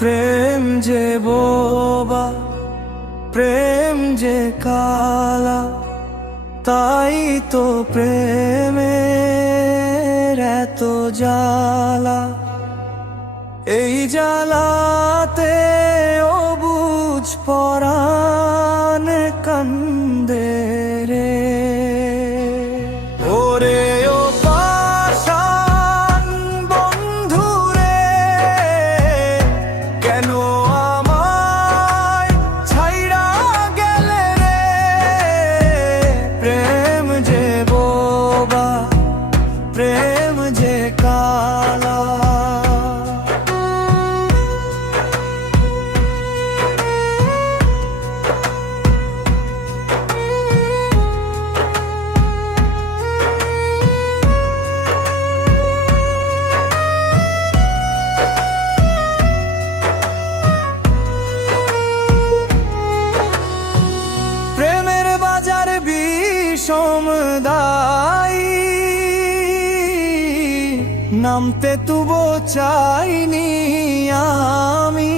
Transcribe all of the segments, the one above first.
প্রেম যে বোবা, প্রেম যে কালা, তাই তো প্রেমের এত জ্বালা। এই জ্বালাতে অবুঝ পরাণ কান্দে রে। ওরে ও পাষাণ বন্ধু রে, কেন আমায় ছাইড়া গেলে রে? প্রেম যে বোবা, প্রেম যে কালা। প্রেমের বাজার বিষম দায়ী, নামতে তুবো চাইনি আমি।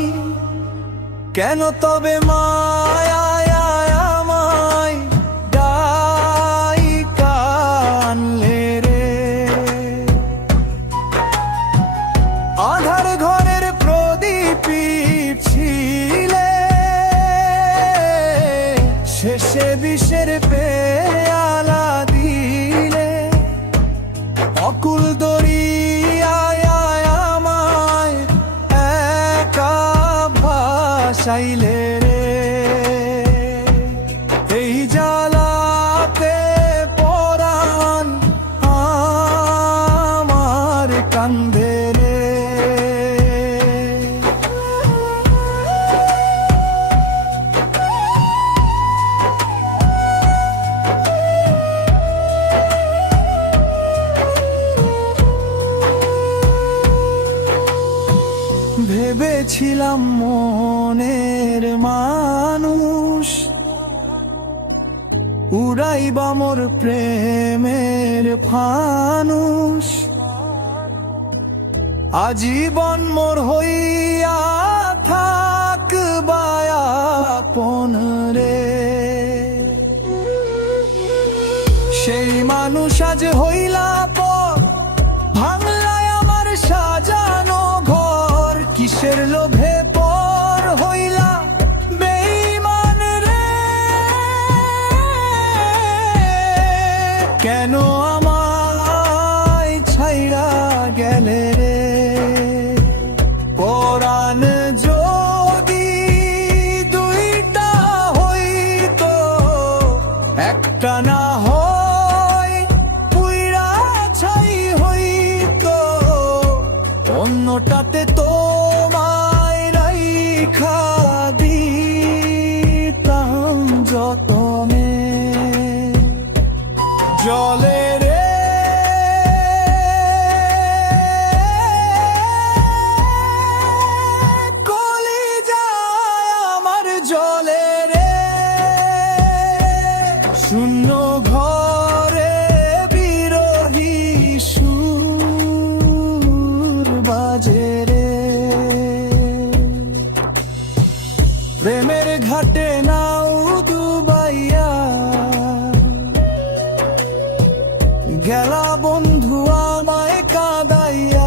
কেন তবে মায়ায় আমায় ডাইকা আনলে রে? আধার ঘরের প্রদীপ ছিলে, শেষে বিষের পেয়ালা দিলে। অকুল দরিয়ায় আমায় একা ভাসাইলে রে। এই জ্বালাতে পরাণ আমার কান্দে রে। ভেবেছিলাম মনের মানুষ, উড়াইবা মোর প্রেমের ফানুষ। আজীবন মোর হইয়া থাকবা আপন রে। সেই মানুষ আজ হইলা পর, ভাঙলায় আমার সাজানো ঘর। কিসের লোভে পর হইলা বেঈমান রে? কেন আমায় ছাইড়া গেলে রে? পরাণ যদি দুইটা হইতো, একটা না হয় পুইরা ছাই হইতো। অন্যটাতে তোমায় রাইখা দিতাম যতনে। জলে রে কলিজায় আমার, জলে রে শূন্য ঘরে বিরহী সুর বাজে রে। প্রেমের ঘাটে নাও ডুবাইয়া গেলা বন্ধু আমায় কাঁদাইয়া।